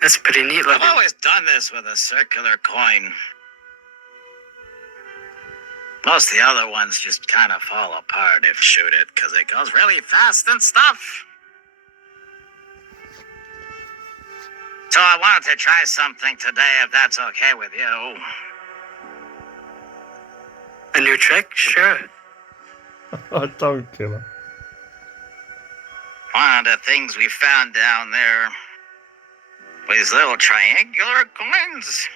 That's pretty neat looking. I've always done this with a circular coin. Most of the other ones just kind of fall apart if you shoot it, because it goes really fast and stuff. So I wanted to try something today, if that's okay with you. A new trick? Sure. Oh, don't kill her. One of the things we found down there was little triangular coins.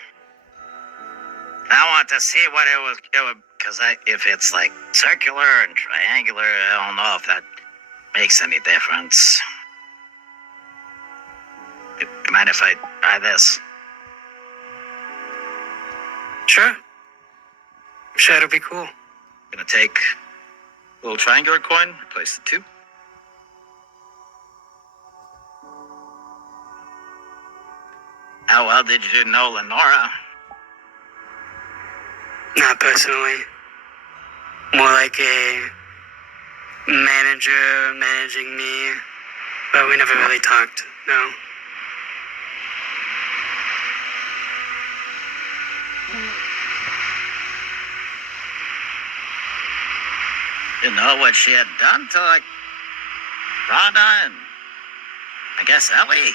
I want to see what it would, because if it's like circular and triangular, I don't know if that makes any difference. You mind if I try this? Sure. Sure, it'll be cool. I'm gonna take a little triangular coin, replace the two. How well did you know Lenora? Not personally. More like a manager managing me. But we never really talked, no. You know what she had done to, like, Rhonda and, I guess, Ellie?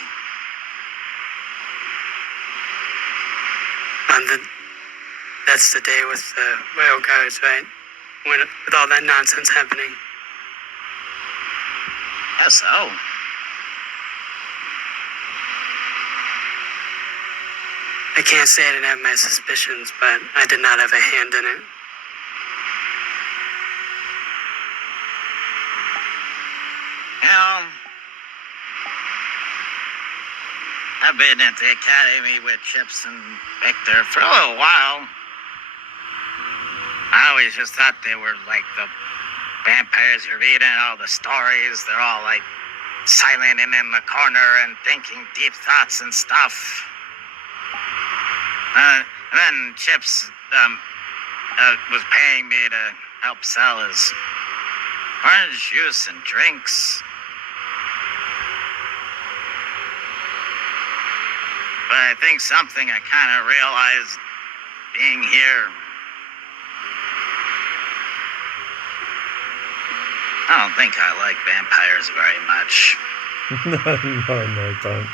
That's the day with the rail cars, right? With all that nonsense happening. Guess so. I can't say I didn't have my suspicions, but I did not have a hand in it. You know, I've been at the academy with Chips and Victor for a little while. I always just thought they were like the vampires you're reading all the stories. They're all like silent and in the corner and thinking deep thoughts and stuff. And then Chips was paying me to help sell his orange juice and drinks. But I think something I kind of realized being here. I don't think I like vampires very much. No, don't.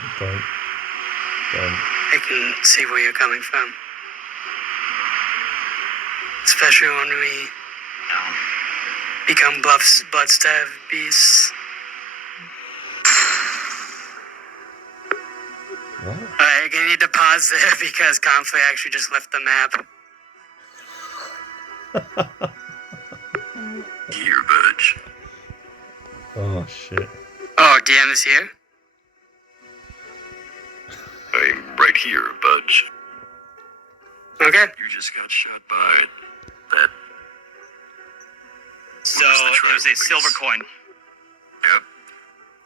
I can see where you're coming from. Especially when we become blood-starved beasts. What? Alright, I need to pause there because Conflict actually just left the map. Here, Budge. Oh, shit. Oh, DM is here? I'm right here, Budge. Okay. You just got shot by that. So it was a silver coin. Yep.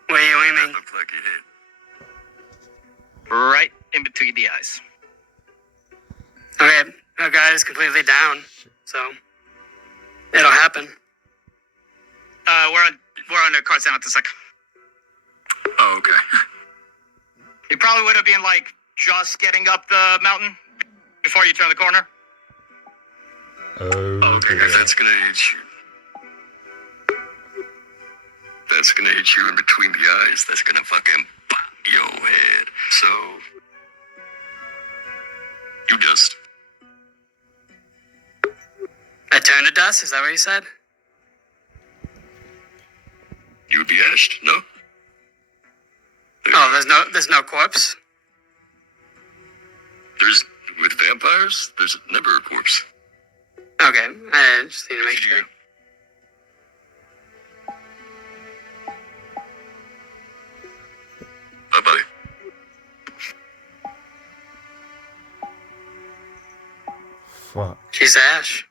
Where are you That aiming? looked like it hit. Right in between the eyes. Okay, our guy is completely down, so it'll happen. We're on the car sound at the second. Oh, okay. You probably would have been like just getting up the mountain before you turn the corner. Oh, Okay, dear. that's gonna hit you. That's gonna hit you in between the eyes. That's gonna fucking pop your head. So, you just. I turn to dust, is that what you said? You would be ashed, no? Oh, there's no corpse? With vampires, there's never a corpse. Okay, I just need to make sure. Bye-bye. Fuck. She's Ash.